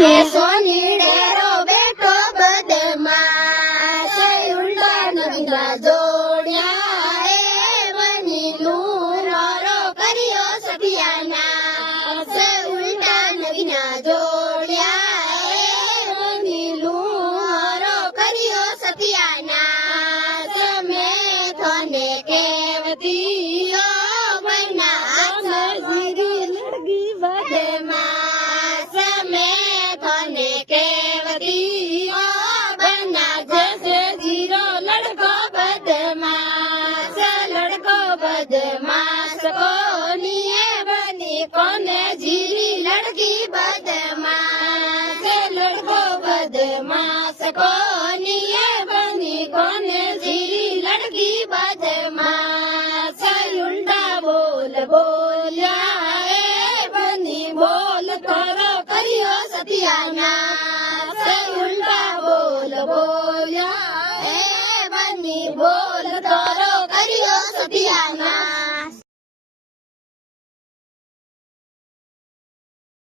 સોની ડેરો બેઠો બદમાશ ઉલટા નવીના જોડ્યા એ બની લૂરો કર્યો સતિયાના ઉલટા નવીના જોડ્યા એ બની લૂરો કર્યો સતિયાના તમે થોને કેવતી बदमाश कोनी बनी कोने जीरी लड़की बदमाश लड़को बदमाश कोनी बनी कोने जीरी लड़की बदमाश उल्टा बोल बोलिया ए बनी बोल तोरो करियो सतियाना उल्टा बोल बोलिया ए बनी बोल तोरो करियो सतियाना